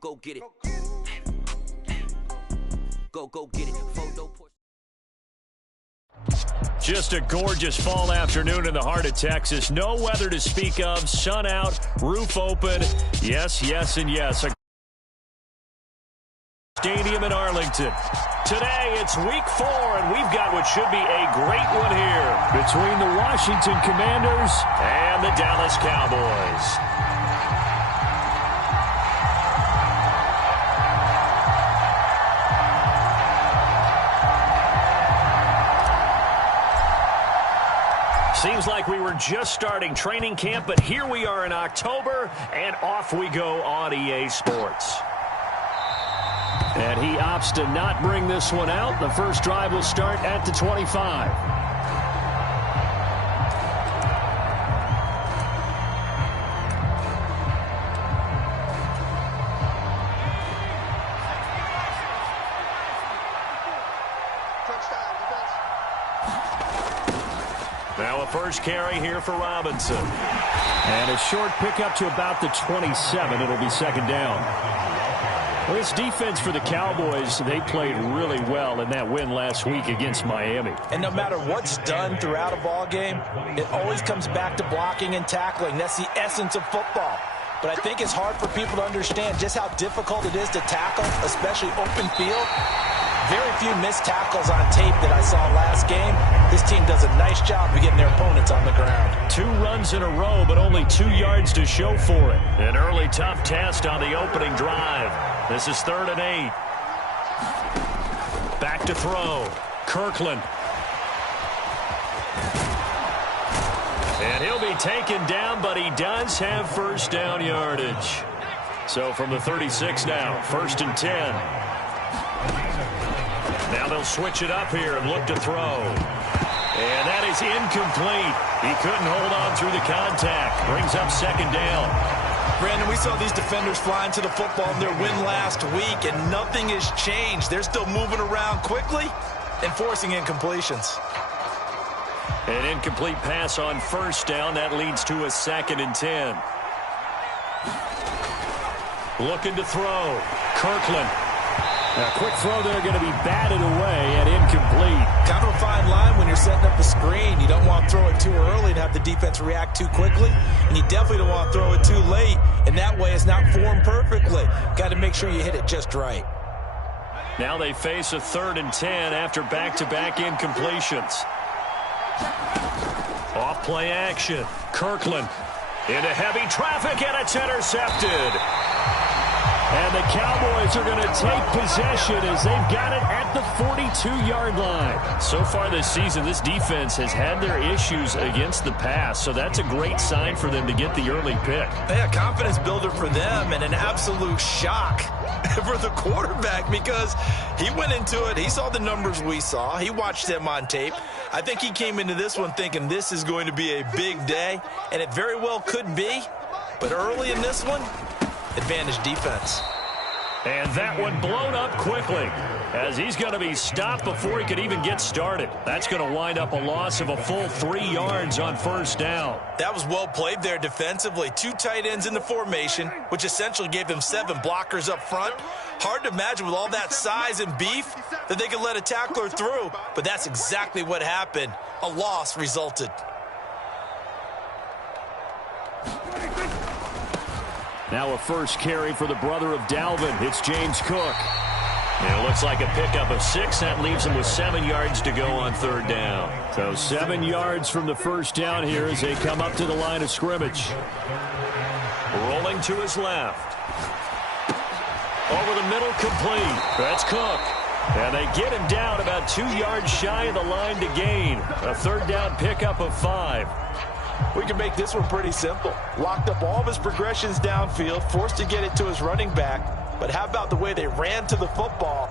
Go get it. Go get it. Photo. Just a gorgeous fall afternoon in the heart of Texas. No weather to speak of. Sun out, roof open. Yes, yes, and yes. A stadium in Arlington. Today, it's week 4, and we've got what should be a great one here between the Washington Commanders and the Dallas Cowboys. Seems like we were just starting training camp, but here we are in October, and off we go on EA Sports. And he opts to not bring this one out. The first drive will start at the 25. Now a first carry here for Robinson. And a short pickup to about the 27. It'll be second down. Well, this defense for the Cowboys, they played really well in that win last week against Miami. And no matter what's done throughout a ball game, it always comes back to blocking and tackling. That's the essence of football. But I think it's hard for people to understand just how difficult it is to tackle, especially open field. Very few missed tackles on tape that I saw last game. This team does a nice job of getting their opponents on the ground. 2 runs in a row, but only 2 yards to show for it. An early tough test on the opening drive. This is 3rd and 8. Back to throw. Kirkland. And he'll be taken down, but he does have first down yardage. So from the 36 now, 1st and 10. Now they'll switch it up here and look to throw. And that is incomplete. He couldn't hold on through the contact. Brings up second down. Brandon, we saw these defenders flying to the football in their win last week, and nothing has changed. They're still moving around quickly and forcing incompletions. An incomplete pass on first down. That leads to a 2nd and 10. Looking to throw. Kirkland. A quick throw there, going to be batted away and incomplete. Kind of a fine line when you're setting up a screen. You don't want to throw it too early and have the defense react too quickly. And you definitely don't want to throw it too late. And that way it's not formed perfectly. Got to make sure you hit it just right. Now they face a 3rd and 10 after back-to-back incompletions. Off play action. Kirkland into heavy traffic, and it's intercepted. And the Cowboys are going to take possession as they've got it at the 42-yard line. So far this season, this defense has had their issues against the pass, so that's a great sign for them to get the early pick. Yeah, confidence builder for them and an absolute shock for the quarterback because he went into it. He saw the numbers we saw. He watched them on tape. I think he came into this one thinking this is going to be a big day, and it very well could be. But early in this one, advantage defense. And that one blown up quickly as he's going to be stopped before he could even get started. That's going to wind up a loss of a full 3 yards on first down. That was well played there defensively. 2 tight ends in the formation, which essentially gave them 7 blockers up front. Hard to imagine with all that size and beef that they could let a tackler through, but that's exactly what happened. A loss resulted. Now a first carry for the brother of Dalvin. It's James Cook. And it looks like a pickup of 6. That leaves him with 7 yards to go on 3rd down. So 7 yards from the first down here as they come up to the line of scrimmage. Rolling to his left. Over the middle, complete. That's Cook. And they get him down about 2 yards shy of the line to gain. A 3rd down pickup of 5. We can make this one pretty simple. Locked up all of his progressions downfield, forced to get it to his running back. But how about the way they ran to the football?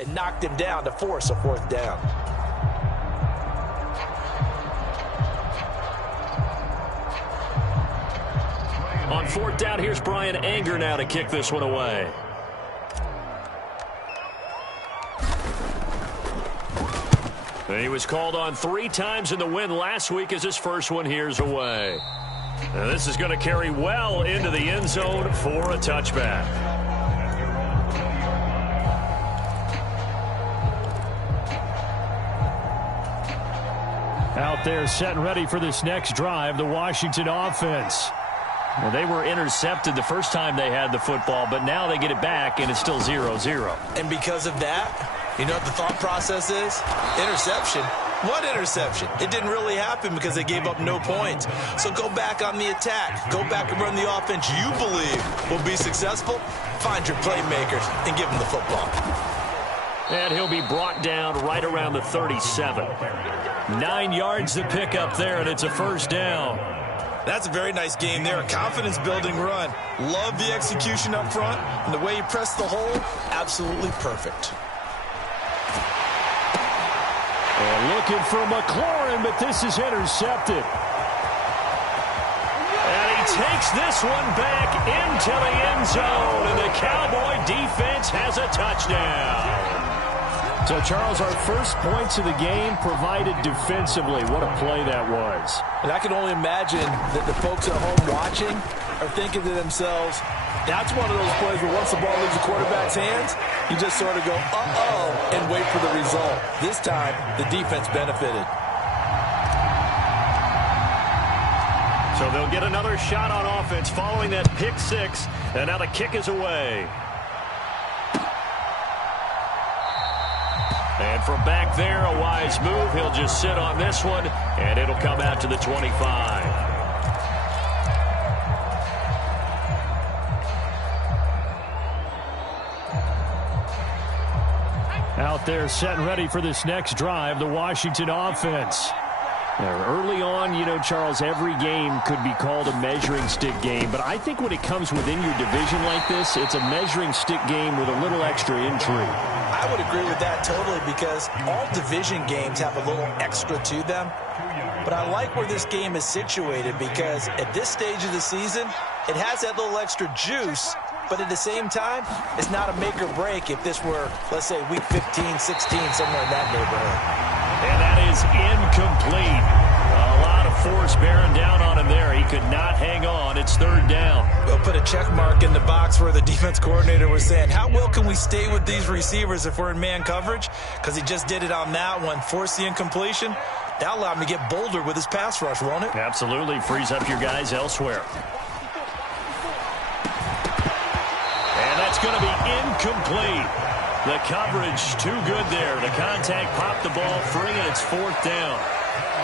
and knocked him down to force a 4th down. On 4th down, here's Brian Anger now to kick this one away. He was called on 3 times in the win last week as his first one here's away. Now this is going to carry well into the end zone for a touchback. Out there set and ready for this next drive, the Washington offense. Well, they were intercepted the first time they had the football, but now they get it back, and it's still 0-0. And because of that, you know what the thought process is? Interception. What interception? It didn't really happen because they gave up no points. So go back on the attack. Go back and run the offense you believe will be successful. Find your playmakers and give them the football. And he'll be brought down right around the 37. 9 yards to pick up there, and it's a 1st down. That's a very nice game there. A confidence-building run. Love the execution up front. And the way he pressed the hole, absolutely perfect. And looking for McLaurin, but this is intercepted. And he takes this one back into the end zone, and the Cowboy defense has a touchdown. So, Charles, our first points of the game provided defensively. What a play that was. And I can only imagine that the folks at home watching are thinking to themselves, that's one of those plays where once the ball leaves the quarterback's hands, you just sort of go, uh-oh, and wait for the result. This time, the defense benefited. So they'll get another shot on offense following that pick 6, and now the kick is away. And from back there, a wise move. He'll just sit on this one, and it'll come out to the 25. Out there set and ready for this next drive, the Washington offense. Now, early on, you know, Charles, every game could be called a measuring stick game. But I think when it comes within your division like this, it's a measuring stick game with a little extra intrigue. I would agree with that totally because all division games have a little extra to them. But I like where this game is situated because at this stage of the season, it has that little extra juice. But at the same time, it's not a make or break if this were, let's say, week 15, 16, somewhere in that neighborhood. And that is incomplete. A lot of force bearing down on him there. He could not hang on. It's 3rd down. We'll put a check mark in the box where the defense coordinator was saying, how well can we stay with these receivers if we're in man coverage? Because he just did it on that one, forced the incompletion. That'll allow him to get bolder with his pass rush, won't it? Absolutely. Frees up your guys elsewhere. And that's going to be incomplete. The coverage too good there. The contact popped the ball free, and it's 4th down.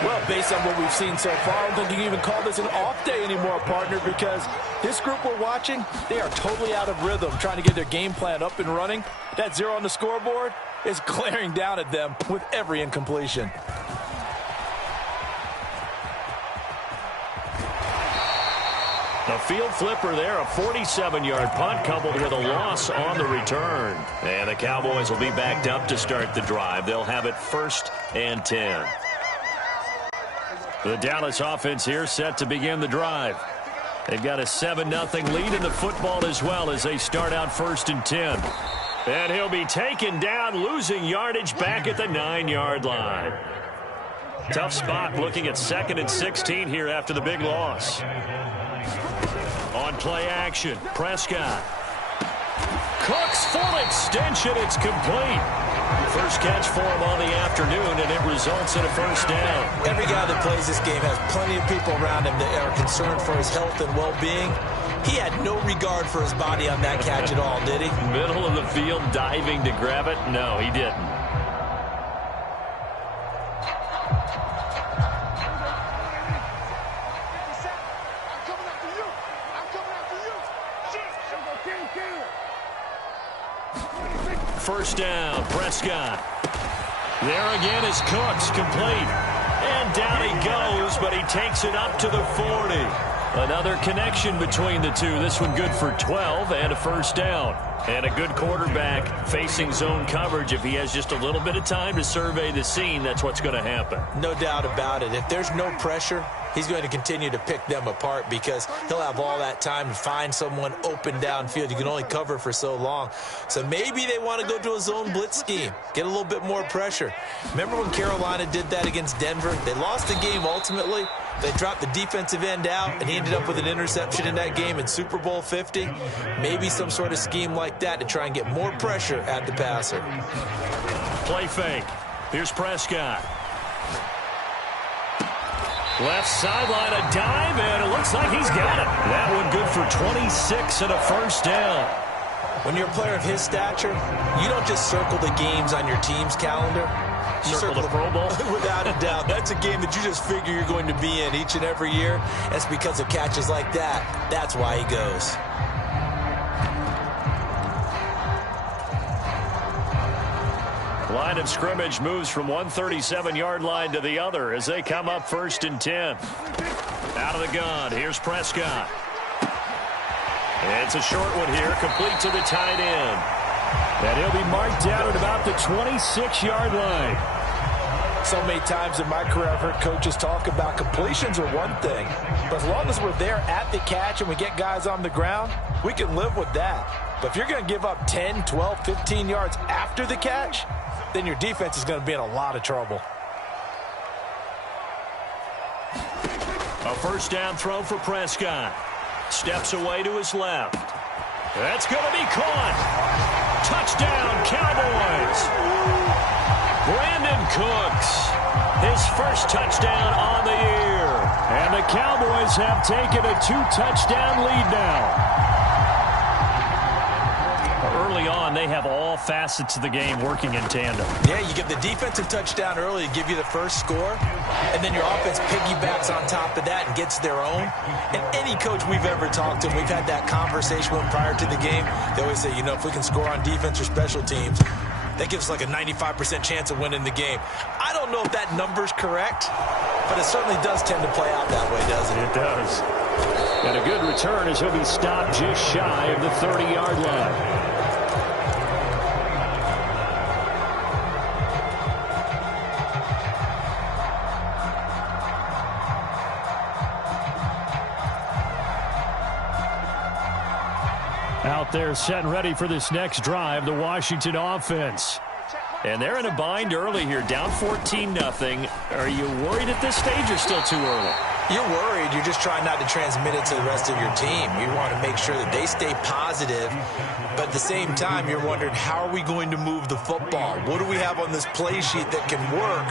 Well, based on what we've seen so far, I don't think you can even call this an off day anymore, partner, because this group we're watching, they are totally out of rhythm, trying to get their game plan up and running. That 0 on the scoreboard is glaring down at them with every incompletion. A field flipper there, a 47-yard punt coupled with a loss on the return. And the Cowboys will be backed up to start the drive. They'll have it 1st and 10. The Dallas offense here set to begin the drive. They've got a 7-0 lead in the football as well as they start out 1st and 10. And he'll be taken down, losing yardage back at the 9-yard line. Tough spot looking at 2nd and 16 here after the big loss. On play action, Prescott. Cook's full extension, it's complete. First catch for him on the afternoon, and it results in a 1st down. Every guy that plays this game has plenty of people around him that are concerned for his health and well-being. He had no regard for his body on that catch at all, did he? Middle of the field, diving to grab it? No, he didn't. First down, Prescott. There again is Cooks, complete. And down he goes goes, but he takes it up to the 40. Another connection between the two. This one good for 12 and a first down. And a good quarterback facing zone coverage. If he has just a little bit of time to survey the scene, that's what's going to happen. No doubt about it. If there's no pressure, he's going to continue to pick them apart because he'll have all that time to find someone open downfield. You can only cover for so long. So maybe they want to go to a zone blitz scheme, get a little bit more pressure. Remember when Carolina did that against Denver? They lost the game ultimately. They dropped the defensive end out, and he ended up with an interception in that game in Super Bowl 50. Maybe some sort of scheme like that to try and get more pressure at the passer. Play fake. Here's Prescott. Left sideline, a dive, and it looks like he's got it. That one good for 26 and a first down. When you're a player of his stature, you don't just circle the games on your team's calendar. Circle the Pro Bowl? Without a doubt. That's a game that you just figure you're going to be in each and every year. That's because of catches like that. That's why he goes. Line of scrimmage moves from one 37-yard line to the other as they come up 1st and 10. Out of the gun, here's Prescott. It's a short one here, complete to the tight end. And he'll be marked down at about the 26-yard line. So many times in my career I've heard coaches talk about completions are one thing, but as long as we're there at the catch and we get guys on the ground, we can live with that. But if you're going to give up 10, 12, 15 yards after the catch, then your defense is going to be in a lot of trouble. A first down throw for Prescott. Steps away to his left. That's going to be caught. Touchdown, Cowboys. Brandon Cooks, his first touchdown on the year. And the Cowboys have taken a 2-touchdown lead now. Early on, they have all facets of the game working in tandem. Yeah, you get the defensive touchdown early to give you the first score, and then your offense piggybacks on top of that and gets their own. And any coach we've ever talked to, we've had that conversation with prior to the game, they always say, you know, if we can score on defense or special teams, that gives us like a 95% chance of winning the game. I don't know if that number's correct, but it certainly does tend to play out that way, doesn't it? It does. And a good return as he'll be stopped just shy of the 30-yard line. Out there set and ready for this next drive, the Washington offense. And they're in a bind early here, down 14-0. Are you worried at this stage or still too early? You're worried. You're just trying not to transmit it to the rest of your team. You want to make sure that they stay positive. But at the same time, you're wondering, how are we going to move the football? What do we have on this play sheet that can work?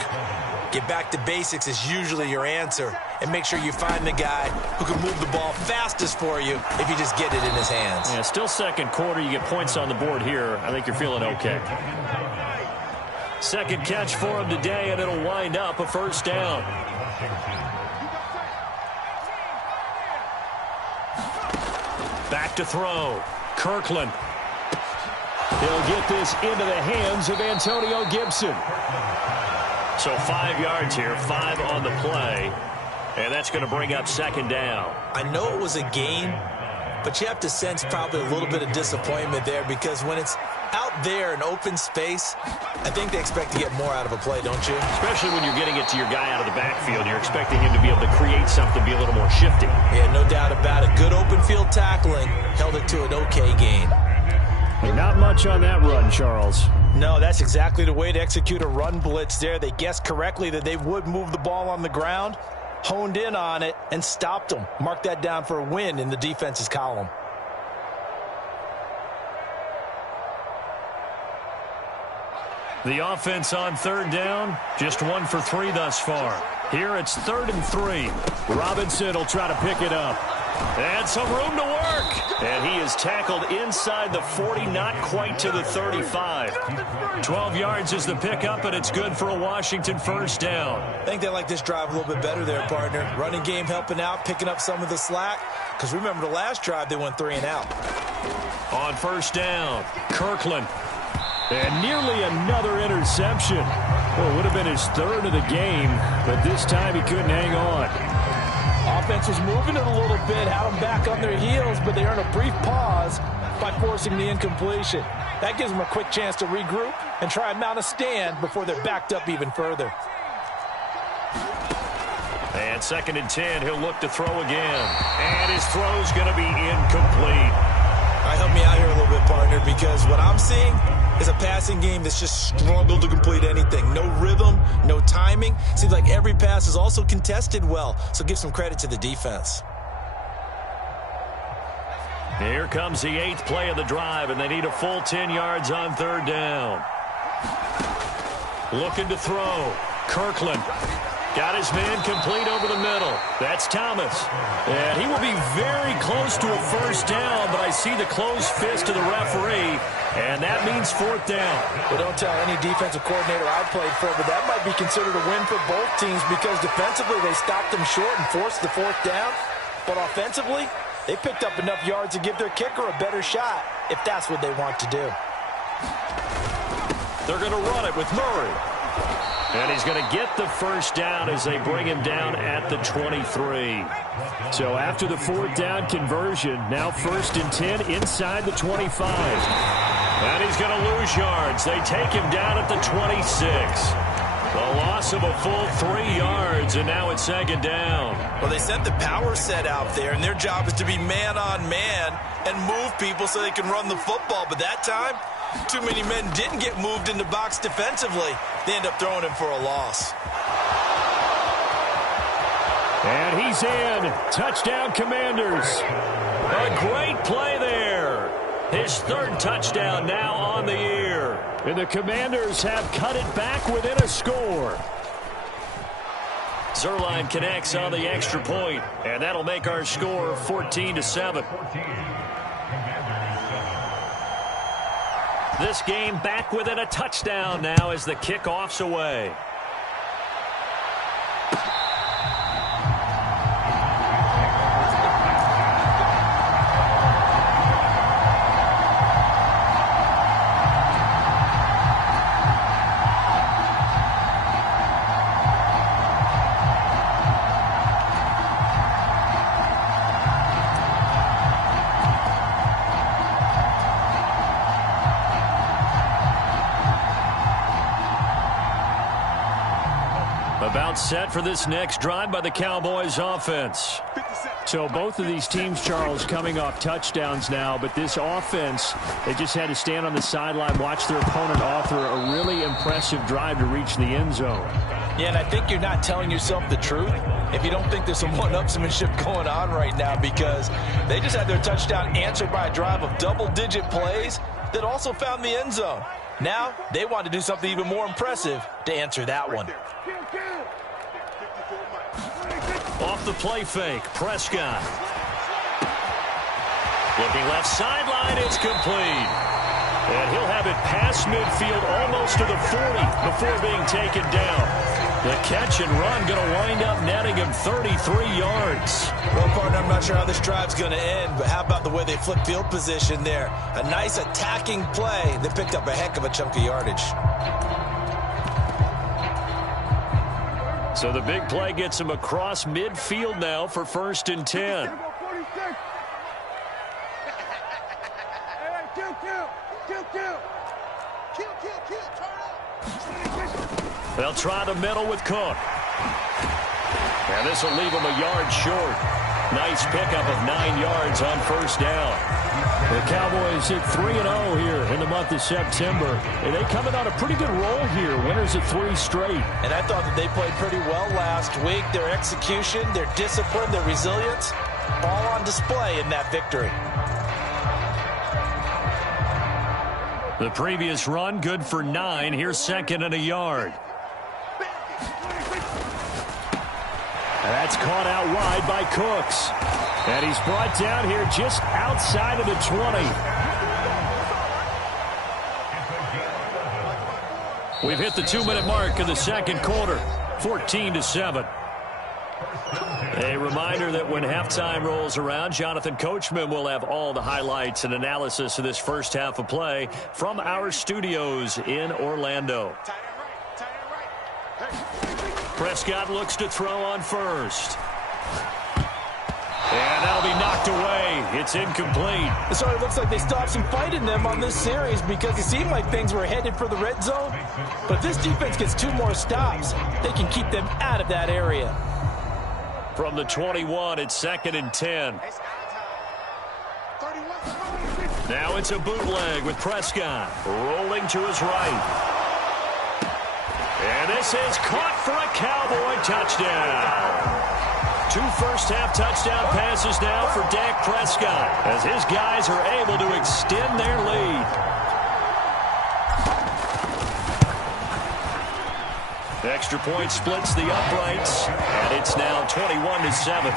Get back to basics is usually your answer. And make sure you find the guy who can move the ball fastest for you if you just get it in his hands. Yeah, still second quarter. You get points on the board here. I think you're feeling okay. Second catch for him today, and it'll wind up a first down. Back to throw. Kirkland. He'll get this into the hands of Antonio Gibson. So 5 yards here, 5 on the play. And that's going to bring up second down. I know it was a gain, but you have to sense probably a little bit of disappointment there because when it's out there in open space, I think they expect to get more out of a play, don't you? Especially when you're getting it to your guy out of the backfield. You're expecting him to be able to create something, be a little more shifty. Yeah, no doubt about it. Good open field tackling held it to an okay gain. Not much on that run, Charles. No, that's exactly the way to execute a run blitz there. They guessed correctly that they would move the ball on the ground, honed in on it, and stopped them. Mark that down for a win in the defense's column. The offense on third down, just 1 for 3 thus far. Here it's 3rd and 3. Robinson will try to pick it up. And some room to work. And he is tackled inside the 40, not quite to the 35. 12 yards is the pickup, and it's good for a Washington first down. I think they like this drive a little bit better there, partner. Running game helping out, picking up some of the slack. Because remember the last drive, they went 3 and out. On first down, Kirkland. And nearly another interception. Well, it would have been his third of the game, but this time he couldn't hang on. Offense was moving it a little bit, had them back on their heels, but they earned a brief pause by forcing the incompletion. That gives them a quick chance to regroup and try and mount a stand before they're backed up even further. And 2nd and 10, he'll look to throw again. And his throw's going to be incomplete. All right, help me out here a little bit, partner, because what I'm seeing is a passing game that's just struggled to complete anything. No rhythm, no timing. Seems like every pass is also contested well, so give some credit to the defense. Here comes the 8th play of the drive, and they need a full 10 yards on 3rd down. Looking to throw. Kirkland got his man complete over the middle. That's Thomas. And he will be very close to a 1st down, but I see the closed fist of the referee, and that means 4th down. Well, don't tell any defensive coordinator I played for, but that might be considered a win for both teams because defensively they stopped them short and forced the 4th down. But offensively, they picked up enough yards to give their kicker a better shot if that's what they want to do. They're going to run it with Murray. And he's going to get the 1st down as they bring him down at the 23. So after the 4th down conversion, now 1st and 10 inside the 25. And he's going to lose yards. They take him down at the 26. A loss of a full 3 yards, and now it's 2nd down. Well, they sent the power set out there, and their job is to be man-on-man and move people so they can run the football. But that time, too many men didn't get moved in the box defensively. They end up throwing him for a loss. And he's in. Touchdown, Commanders. A great play there. His 3rd touchdown now on the year. And the Commanders have cut it back within a score. Zerline connects on the extra point, and that'll make our score 14-7. This game back within a touchdown now as the kickoff's away. About set for this next drive by the Cowboys offense. So both of these teams, Charles, coming off touchdowns now, but this offense, they just had to stand on the sideline, watch their opponent author a really impressive drive to reach the end zone. Yeah, and I think you're not telling yourself the truth if you don't think there's some one-upsmanship going on right now, because they just had their touchdown answered by a drive of double-digit plays that also found the end zone. Now they want to do something even more impressive to answer that one. Off the play fake, Prescott. Looking left sideline, it's complete. And he'll have it past midfield almost to the 40 before being taken down. The catch and run going to wind up netting him 33 yards. Well, partner, I'm not sure how this drive's going to end, but how about the way they flipped field position there? A nice attacking play that picked up a heck of a chunk of yardage. So the big play gets him across midfield now for 1st and 10. They'll try the middle with Cook. And this will leave him a yard short. Nice pickup of 9 yards on 1st down. The Cowboys hit 3-0 here in the month of September. And they coming on a pretty good roll here. Winners of 3 straight. And I thought that they played pretty well last week. Their execution, their discipline, their resilience, all on display in that victory. The previous run good for 9. Here's 2nd and a yard. And that's caught out wide by Cooks. And he's brought down here just outside of the 20. We've hit the 2-minute mark of the 2nd quarter, 14-7. A reminder that when halftime rolls around, Jonathan Coachman will have all the highlights and analysis of this first half of play from our studios in Orlando. Prescott looks to throw on first. And that'll be knocked away. It's incomplete. So it looks like they still have some fight in them on this series because it seemed like things were headed for the red zone. But if this defense gets 2 more stops, they can keep them out of that area. From the 21, it's 2nd and 10. Now it's a bootleg with Prescott rolling to his right. And this is caught for a Cowboy touchdown. 2 first-half touchdown passes now for Dak Prescott as his guys are able to extend their lead. The extra point splits the uprights, and it's now 21-7.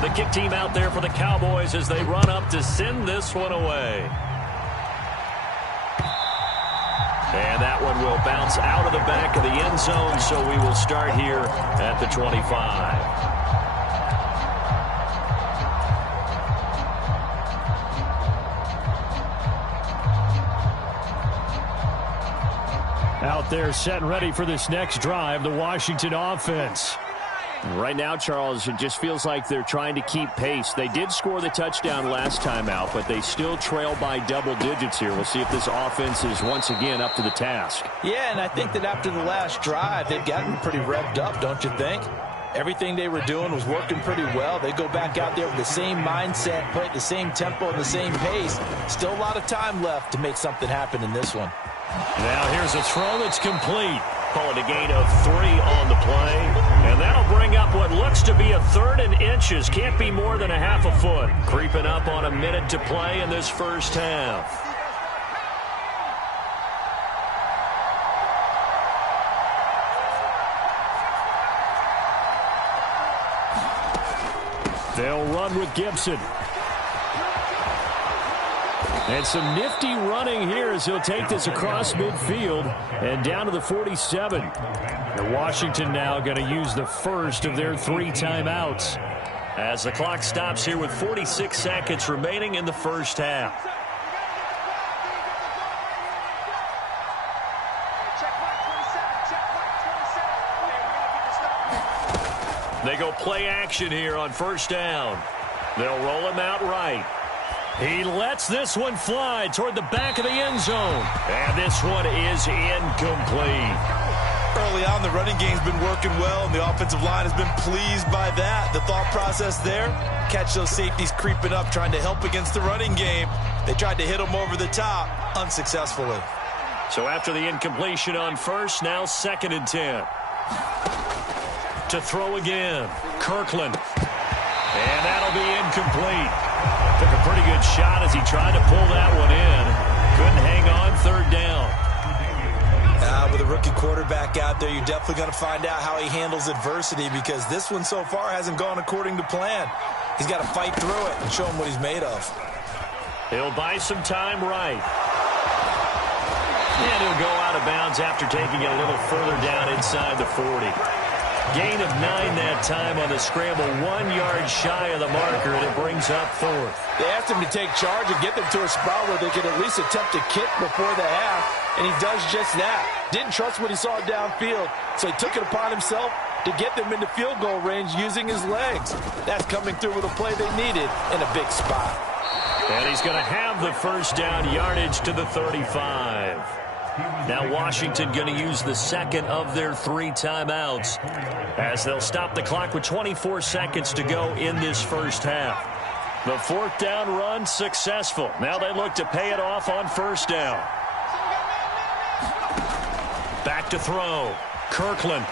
The kick team out there for the Cowboys as they run up to send this one away. And that one will bounce out of the back of the end zone, so we will start here at the 25. Out there set and ready for this next drive, the Washington offense. Right now, Charles, it just feels like they're trying to keep pace. They did score the touchdown last time out, but they still trail by double digits here. We'll see if this offense is once again up to the task. Yeah, and I think that after the last drive, they've gotten pretty revved up, don't you think? Everything they were doing was working pretty well. They go back out there with the same mindset, play at the same tempo and the same pace. Still a lot of time left to make something happen in this one. Now here's a throw that's complete. Call it a gain of 3 on the play. And that'll bring up what looks to be a 3rd and inches. Can't be more than a half a foot. Creeping up on a minute to play in this first half. They'll run with Gibson. And some nifty running here as he'll take this across midfield and down to the 47. And Washington now going to use the first of their 3 timeouts as the clock stops here with 46 seconds remaining in the first half. They go play action here on first down. They'll roll him out right. He lets this one fly toward the back of the end zone. And this one is incomplete. Early on, the running game's been working well, and the offensive line has been pleased by that. The thought process there, catch those safeties creeping up, trying to help against the running game. They tried to hit them over the top, unsuccessfully. So after the incompletion on first, now 2nd and 10. To throw again, Kirkland. And that'll be incomplete. Took a pretty good shot as he tried to pull that one in. Couldn't hang on 3rd down. With a rookie quarterback out there, you're definitely going to find out how he handles adversity because this one so far hasn't gone according to plan. He's got to fight through it and show him what he's made of. He'll buy some time right. And he'll go out of bounds after taking it a little further down inside the 40. Gain of 9 that time on the scramble, 1 yard shy of the marker, and it brings up 4th. They asked him to take charge and get them to a spot where they could at least attempt a kick before the half, and he does just that. Didn't trust what he saw downfield, so he took it upon himself to get them into field goal range using his legs. That's coming through with a play they needed in a big spot. And he's going to have the first down yardage to the 35. Now Washington going to use the 2nd of their 3 timeouts as they'll stop the clock with 24 seconds to go in this first half. The 4th down run successful. Now they look to pay it off on first down. Back to throw. Kirkland.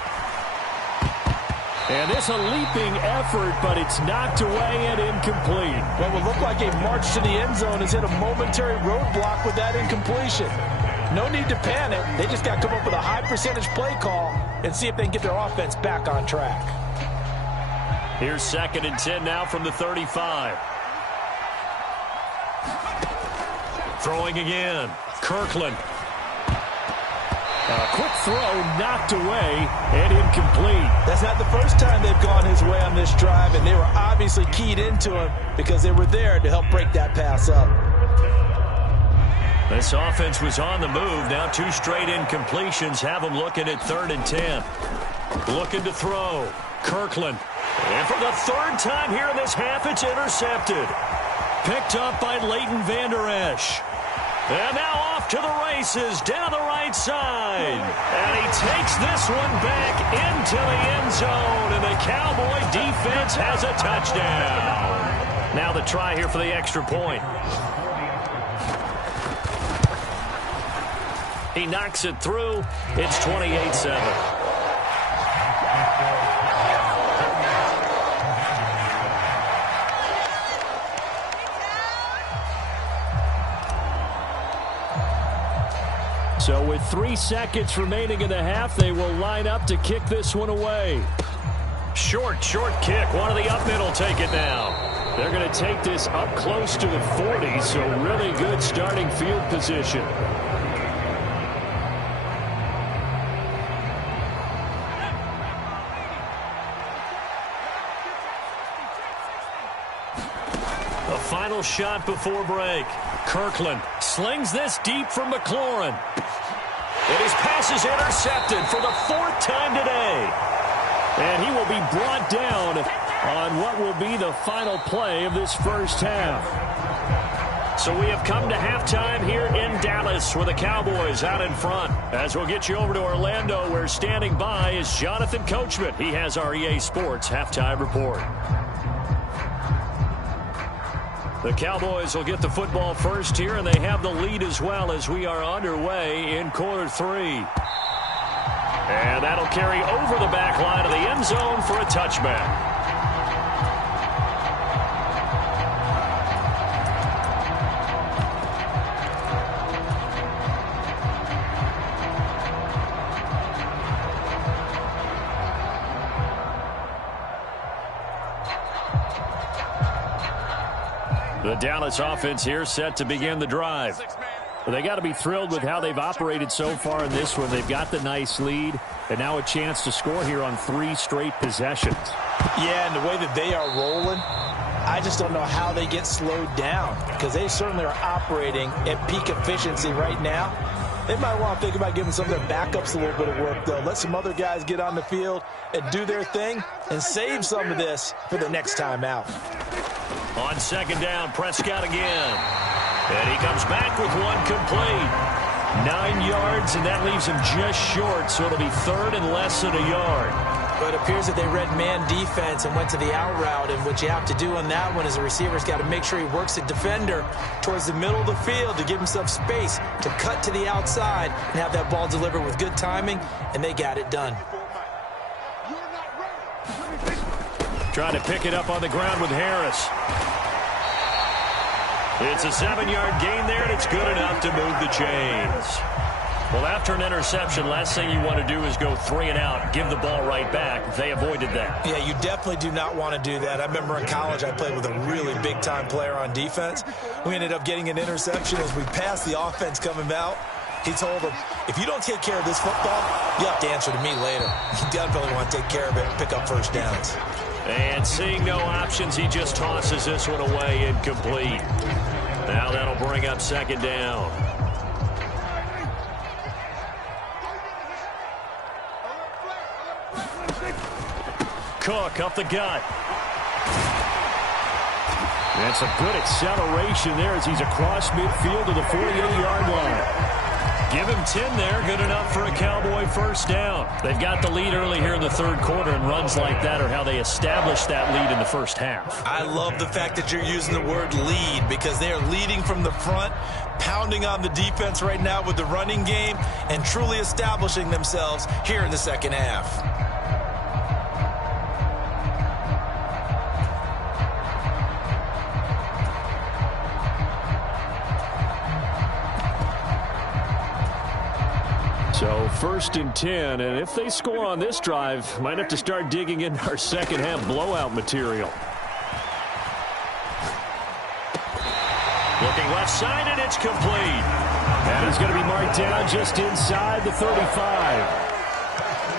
And this a leaping effort, but it's knocked away and incomplete. What would look like a march to the end zone has hit a momentary roadblock with that incompletion. No need to panic. They just got to come up with a high percentage play call and see if they can get their offense back on track. Here's 2nd and 10 now from the 35. Throwing again. Kirkland. A quick throw knocked away and incomplete. That's not the first time they've gone his way on this drive, and they were obviously keyed into him because they were there to help break that pass up. This offense was on the move. Now 2 straight incompletions have them looking at 3rd and 10. Looking to throw. Kirkland. And for the 3rd time here in this half, it's intercepted. Picked up by Leighton Vander Esch. And now off to the races down the right side. And he takes this one back into the end zone. And the Cowboy defense has a touchdown. Now the try here for the extra point. He knocks it through. It's 28-7. So with 3 seconds remaining in the half, they will line up to kick this one away. Short kick. One of the up mid will take it now. They're going to take this up close to the 40, so really good starting field position. The final shot before break. Kirkland slings this deep from McLaurin. And his pass is intercepted for the 4th time today. And he will be brought down on what will be the final play of this first half. So we have come to halftime here in Dallas with the Cowboys out in front. As we'll get you over to Orlando, where standing by is Jonathan Coachman. He has our EA Sports halftime report. The Cowboys will get the football first here, and they have the lead as well as we are underway in quarter 3. And that'll carry over the back line of the end zone for a touchback. The Dallas offense here set to begin the drive. Well, they got to be thrilled with how they've operated so far in this one. They've got the nice lead, and now a chance to score here on 3 straight possessions. Yeah, and the way that they are rolling, I just don't know how they get slowed down, because they certainly are operating at peak efficiency right now. They might want to think about giving some of their backups a little bit of work, though. Let some other guys get on the field and do their thing and save some of this for the next time out. On 2nd down, Prescott again. And he comes back with one complete. 9 yards, and that leaves him just short, so it'll be 3rd and less than a yard. But it appears that they read man defense and went to the out route, and what you have to do on that one is the receiver's got to make sure he works the defender towards the middle of the field to give himself space to cut to the outside and have that ball delivered with good timing, and they got it done. Trying to pick it up on the ground with Harris. It's a 7-yard gain there, and it's good enough to move the chains. Well, after an interception, last thing you want to do is go 3 and out, give the ball right back. They avoided that. Yeah, you definitely do not want to do that. I remember in college I played with a really big-time player on defense. We ended up getting an interception as we passed the offense coming out. He told him, if you don't take care of this football, you have to answer to me later. You definitely want to take care of it and pick up first downs. And seeing no options, he just tosses this one away incomplete. Now that'll bring up 2nd down. Cook up the gut. That's a good acceleration there as he's across midfield to the 48-yard line. Give him 10 there, good enough for a Cowboy first down. They've got the lead early here in the 3rd quarter, and runs like that are how they establish that lead in the first half. I love the fact that you're using the word lead, because they are leading from the front, pounding on the defense right now with the running game, and truly establishing themselves here in the 2nd half. So 1st and 10, and if they score on this drive, might have to start digging into our 2nd half blowout material. Looking left side, and it's complete. And he's going to be marked down just inside the 35.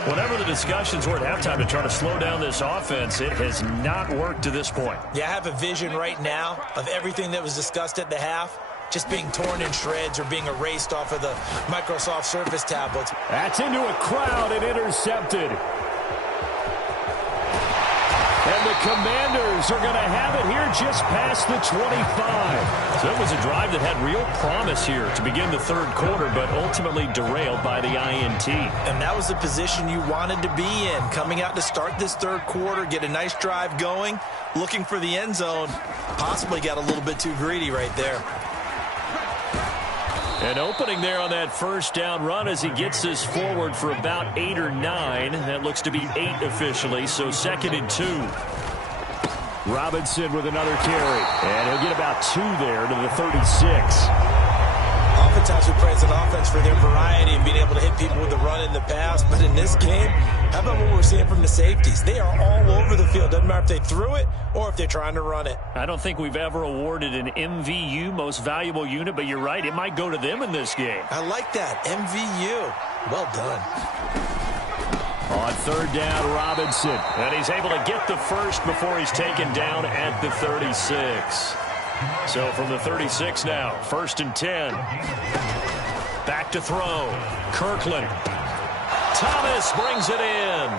Whatever the discussions were at halftime to try to slow down this offense, it has not worked to this point. Yeah, I have a vision right now of everything that was discussed at the half. just being torn in shreds or being erased off of the Microsoft Surface tablets. That's into a crowd and intercepted. And the Commanders are going to have it here just past the 25. So it was a drive that had real promise here to begin the third quarter, but ultimately derailed by the INT. And that was the position you wanted to be in, coming out to start this third quarter, get a nice drive going, looking for the end zone. Possibly got a little bit too greedy right there. An opening there on that first down run as he gets this forward for about 8 or 9. That looks to be 8 officially, so 2nd and 2. Robinson with another carry. And he'll get about 2 there to the 36. Oftentimes we praise an offense for their variety and being able to hit people with the run in the pass. But in this game, how about what we're seeing from the safeties? They are all over the field. Doesn't matter if they threw it or if they're trying to run it. I don't think we've ever awarded an MVU, most valuable unit, but you're right. It might go to them in this game. I like that. MVU. Well done. On third down, Robinson. And he's able to get the first before he's taken down at the 36. So from the 36 now, 1st and 10. Back to throw. Kirkland. Thomas brings it in.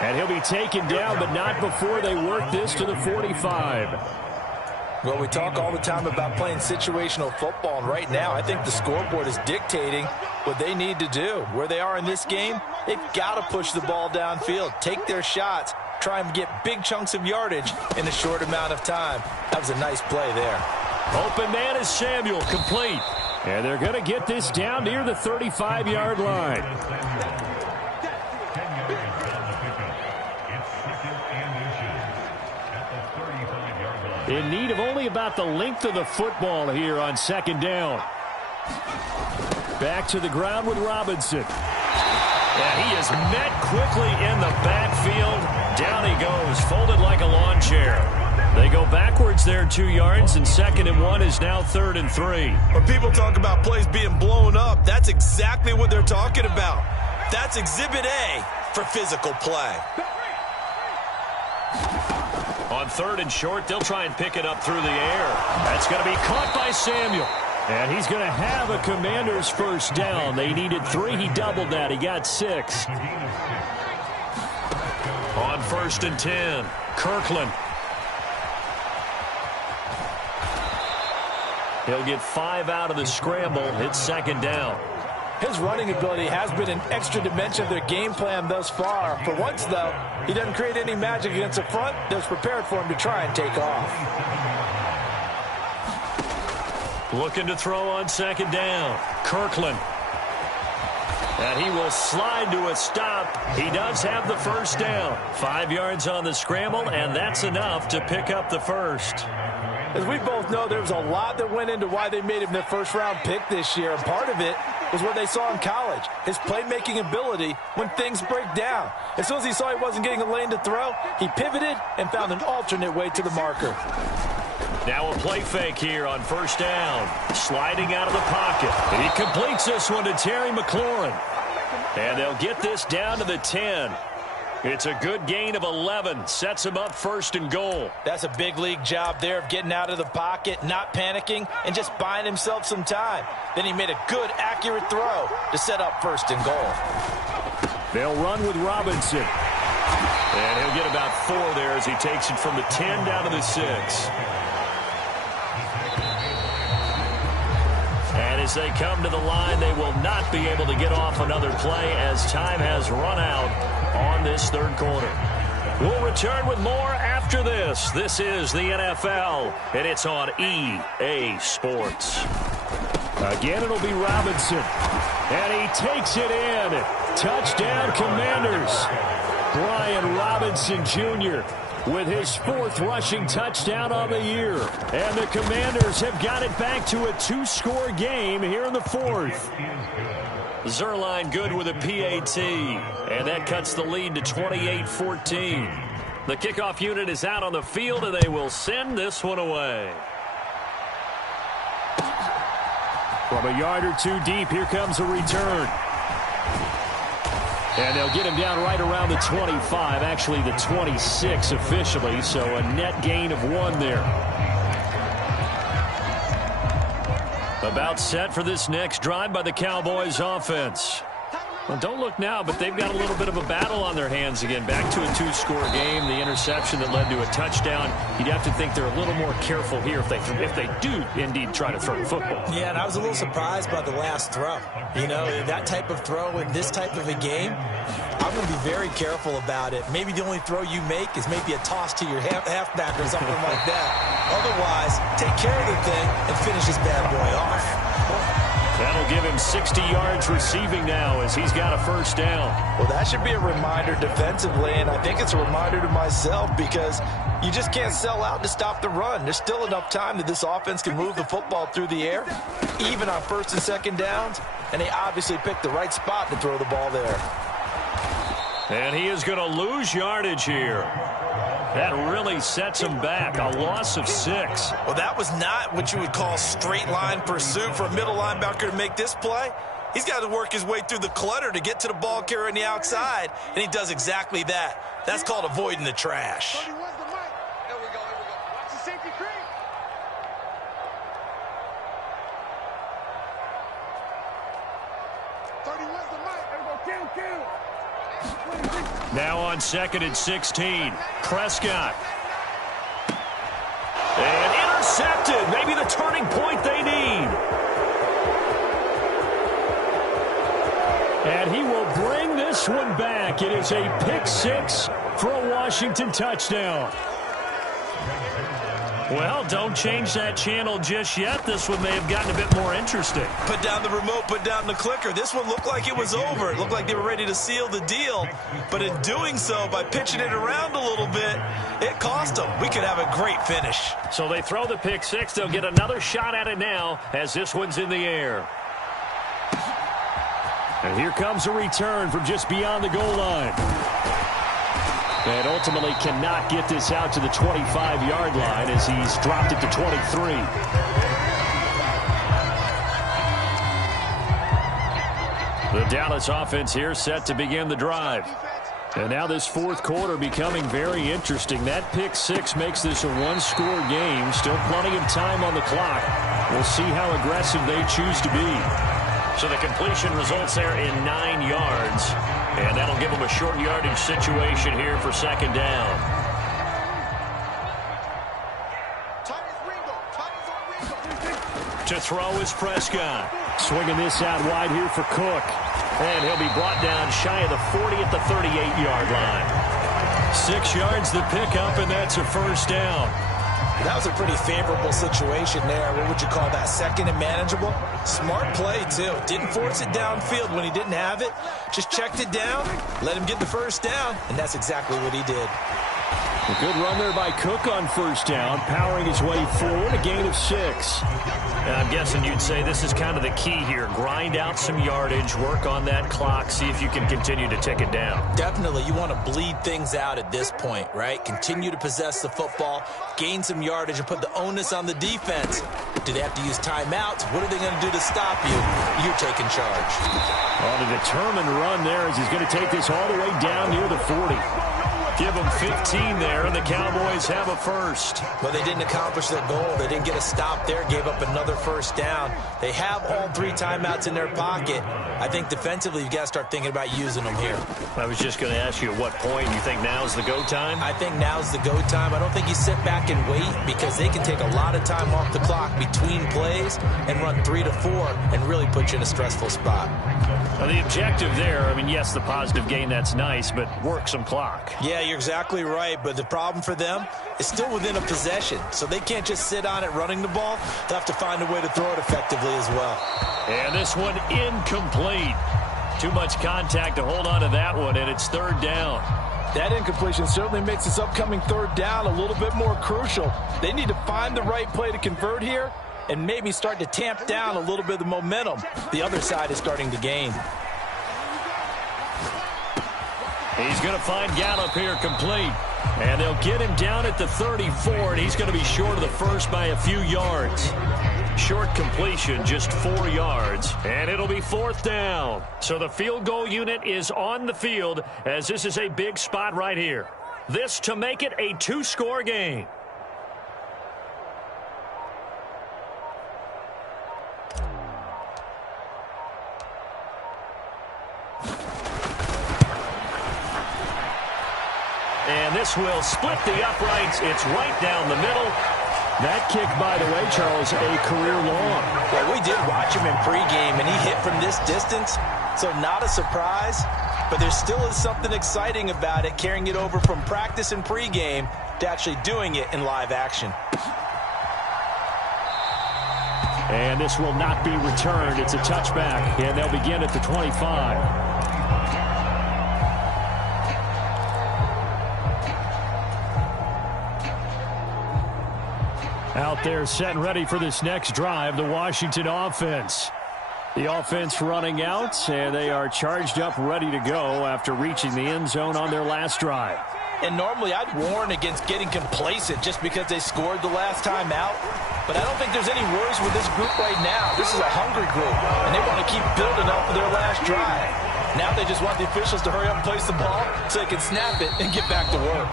And he'll be taken down, but not before they work this to the 45. Well, we talk all the time about playing situational football, and right now I think the scoreboard is dictating what they need to do. Where they are in this game, they've got to push the ball downfield, take their shots, try and get big chunks of yardage in a short amount of time. That was a nice play there. Open man is Samuel, complete. And they're going to get this down near the 35-yard line. In need of only about the length of the football here on 2nd down. Back to the ground with Robinson. And he is met quickly in the backfield. Down he goes, folded like a lawn chair. They go backwards there 2 yards, and 2nd and 1 is now 3rd and 3. When people talk about plays being blown up, that's exactly what they're talking about. That's Exhibit A for physical play. On 3rd and short, they'll try and pick it up through the air. That's going to be caught by Samuel. And he's going to have a Commanders first down. They needed 3. He doubled that. He got 6. On 1st and 10, Kirkland. He'll get 5 out of the scramble. It's 2nd down. His running ability has been an extra dimension of their game plan thus far. For once, though, he doesn't create any magic against the front that's prepared for him to try and take off. Looking to throw on 2nd down. Kirkland. And he will slide to a stop. He does have the first down. 5 yards on the scramble, and that's enough to pick up the first. As we both know, there was a lot that went into why they made him their first-round pick this year, and part of it was what they saw in college, his playmaking ability when things break down. As soon as he saw he wasn't getting a lane to throw, he pivoted and found an alternate way to the marker. Now a play fake here on 1st down. Sliding out of the pocket. He completes this one to Terry McLaurin. And they'll get this down to the 10. It's a good gain of 11. Sets him up 1st and goal. That's a big league job there of getting out of the pocket, not panicking, and just buying himself some time. Then he made a good, accurate throw to set up 1st and goal. They'll run with Robinson. And he'll get about 4 there as he takes it from the 10 down to the 6. And as they come to the line, they will not be able to get off another play as time has run out on this 3rd quarter. We'll return with more after this. This is the NFL, and it's on EA Sports. Again, it'll be Robinson. And he takes it in. Touchdown, Commanders. Brian Robinson Jr. with his 4th rushing touchdown on the year. And the Commanders have got it back to a 2-score game here in the 4th. Zerline good with a PAT, and that cuts the lead to 28-14. The kickoff unit is out on the field, and they will send this one away. From a yard or 2 deep, here comes a return. And they'll get him down right around the 25, actually the 26 officially, so a net gain of 1 there. About set for this next drive by the Cowboys offense. Well, don't look now, but they've got a little bit of a battle on their hands again. Back to a two-score game. The interception that led to a touchdown. You'd have to think they're a little more careful here if they do indeed try to throw the football. Yeah, and I was a little surprised by the last throw. You know, that type of throw in this type of a game, I'm going to be very careful about it. Maybe the only throw you make is maybe a toss to your halfback or something like that. Otherwise, take care of the thing and finish this bad boy off. That'll give him 60 yards receiving now as he's got a first down. Well, that should be a reminder defensively, and I think it's a reminder to myself because you just can't sell out to stop the run. There's still enough time that this offense can move the football through the air, even on first and second downs, and they obviously picked the right spot to throw the ball there. And he is going to lose yardage here. That really sets him back. A loss of 6. Well, that was not what you would call straight line pursuit for a middle linebacker to make this play. He's got to work his way through the clutter to get to the ball carrier on the outside, and he does exactly that. That's called avoiding the trash. There we go. Watch the safety creep. Kill. Now on 2nd and 16. Prescott. And intercepted. Maybe the turning point they need. And he will bring this one back. It is a pick 6 for a Washington touchdown. Well, don't change that channel just yet. This one may have gotten a bit more interesting. Put down the remote, put down the clicker. This one looked like it was over. It looked like they were ready to seal the deal. But in doing so, by pitching it around a little bit, it cost them. We could have a great finish. So they throw the pick 6. They'll get another shot at it now as this one's in the air. And here comes a return from just beyond the goal line. And ultimately cannot get this out to the 25-yard line as he's dropped it to 23. The Dallas offense here set to begin the drive. And now this fourth quarter becoming very interesting. That pick 6 makes this a one-score game. Still plenty of time on the clock. We'll see how aggressive they choose to be. So the completion results there in 9 yards. And that'll give them a short yardage situation here for second down. To throw is Prescott. Swinging this out wide here for Cook. And he'll be brought down shy of the 40 at the 38-yard line. 6 yards the pickup, and that's a first down. That was a pretty favorable situation there. What would you call that? Second and manageable? Smart play, too. Didn't force it downfield when he didn't have it. Just checked it down, let him get the first down, and that's exactly what he did. A good run there by Cook on first down, powering his way forward, a gain of 6. I'm guessing you'd say this is kind of the key here. Grind out some yardage, work on that clock, see if you can continue to tick it down. Definitely. You want to bleed things out at this point, right? Continue to possess the football, gain some yardage, and put the onus on the defense. Do they have to use timeouts? What are they going to do to stop you? You're taking charge. On a determined run there as he's going to take this all the way down near the 40. Give them 15 there, and the Cowboys have a first. Well, they didn't accomplish their goal. They didn't get a stop there, gave up another first down. They have all 3 timeouts in their pocket. I think defensively, you've got to start thinking about using them here. I was just going to ask you at what point you think now's the go time? I think now's the go time. I don't think you sit back and wait because they can take a lot of time off the clock between plays and run 3 to 4 and really put you in a stressful spot. Well, the objective there, I mean, yes, the positive gain, that's nice, but work some clock. Yeah, you're exactly right, but the problem for them is still within a possession, so they can't just sit on it running the ball. They'll have to find a way to throw it effectively as well. And this one incomplete. Too much contact to hold on to that one, and it's third down. That incompletion certainly makes this upcoming third down a little bit more crucial. They need to find the right play to convert here and maybe start to tamp down a little bit of the momentum the other side is starting to gain. He's going to find Gallup here complete. And they'll get him down at the 34, and he's going to be short of the first by a few yards. Short completion, just 4 yards, and it'll be fourth down. So the field goal unit is on the field as this is a big spot right here. This to make it a 2-score game. And this will split the uprights. It's right down the middle. That kick, by the way, Charles, a career long. Well, we did watch him in pregame, and he hit from this distance, so not a surprise. But there still is something exciting about it, carrying it over from practice and pregame to actually doing it in live action. And this will not be returned. It's a touchback, and they'll begin at the 25. Out there set and ready for this next drive, the Washington offense. The offense running out, and they are charged up, ready to go after reaching the end zone on their last drive. And normally I'd warn against getting complacent just because they scored the last time out. But I don't think there's any worries with this group right now. This is a hungry group, and they want to keep building up for their last drive. Now they just want the officials to hurry up and place the ball so they can snap it and get back to work.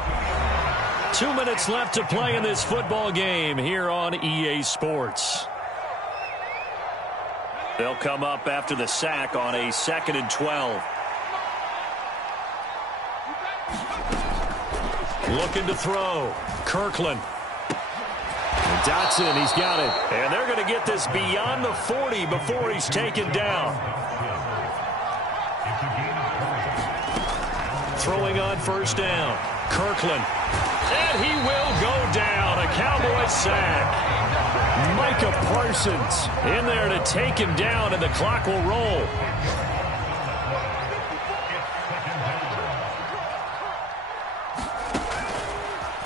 2 minutes left to play in this football game here on EA Sports. They'll come up after the sack on a 2nd and 12. Looking to throw. Kirkland. And Dotson, he's got it. And they're going to get this beyond the 40 before he's taken down. Throwing on first down. Kirkland. And he will go down. A Cowboy sack. Micah Parsons in there to take him down, and the clock will roll.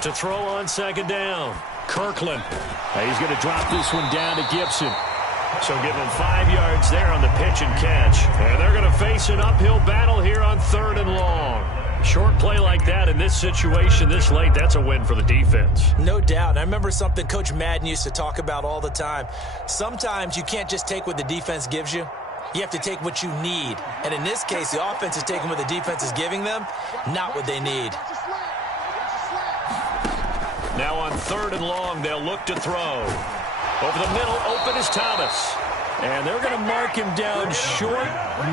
To throw on 2nd down. Kirkland. He's going to drop this one down to Gibson. So give him 5 yards there on the pitch and catch. And they're going to face an uphill battle here on 3rd and long. Short play like that in this situation this late, that's a win for the defense. No doubt. I remember something Coach Madden used to talk about all the time. Sometimes you can't just take what the defense gives you. You have to take what you need. And in this case, the offense is taking what the defense is giving them, not what they need. Now on 3rd and long, they'll look to throw. Over the middle, open is Thomas. And they're going to mark him down short,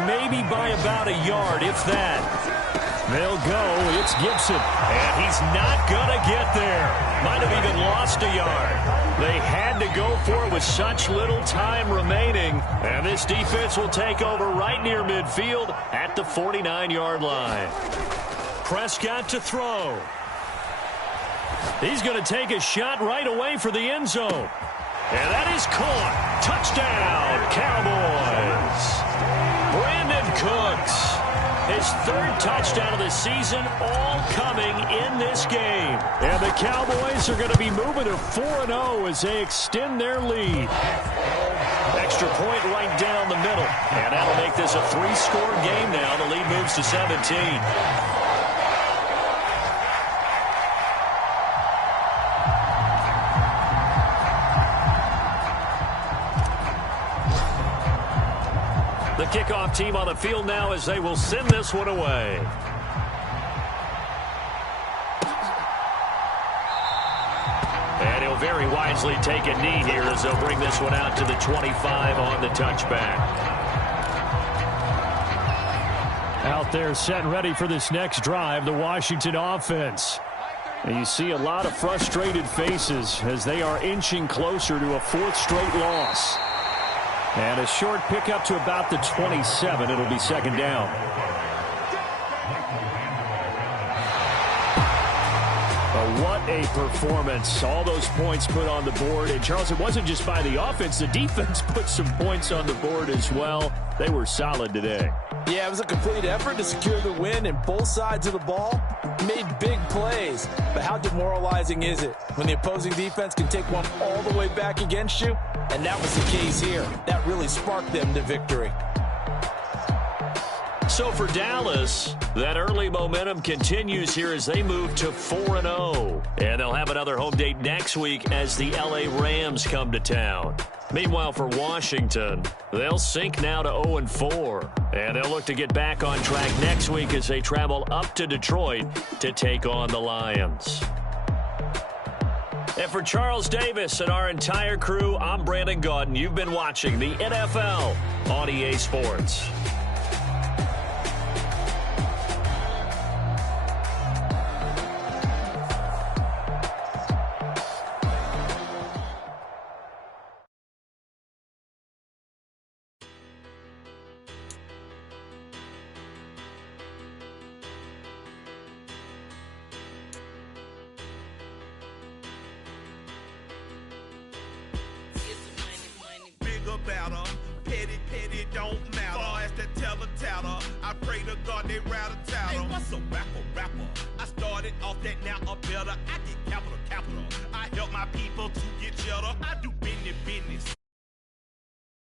maybe by about a yard, if that. They'll go. It's Gibson. And he's not going to get there. Might have even lost a yard. They had to go for it with such little time remaining. And this defense will take over right near midfield at the 49-yard line. Prescott to throw. He's going to take a shot right away for the end zone. And that is caught. Touchdown, Cowboys. Brandon Cooks. His 3rd touchdown of the season, all coming in this game. And the Cowboys are going to be moving to 4-0 as they extend their lead. Extra point right down the middle. And that'll make this a 3-score game now. The lead moves to 17. The kickoff team on the field now as they will send this one away. And he'll very wisely take a knee here as they'll bring this one out to the 25 on the touchback. Out there set and ready for this next drive, the Washington offense. And you see a lot of frustrated faces as they are inching closer to a 4th straight loss. And a short pickup to about the 27. It'll be 2nd down. What a performance. All those points put on the board. And, Charles, it wasn't just by the offense. The defense put some points on the board as well. They were solid today. Yeah, it was a complete effort to secure the win, and both sides of the ball made big plays. But how demoralizing is it when the opposing defense can take one all the way back against you? And that was the case here. That really sparked them to victory. So for Dallas, that early momentum continues here as they move to 4-0. And they'll have another home date next week as the LA Rams come to town. Meanwhile, for Washington, they'll sink now to 0-4. And they'll look to get back on track next week as they travel up to Detroit to take on the Lions. And for Charles Davis and our entire crew, I'm Brandon Gaudin. You've been watching the NFL on EA Sports. off that now or better. I get capital. I help my people to get cheddar. I do business.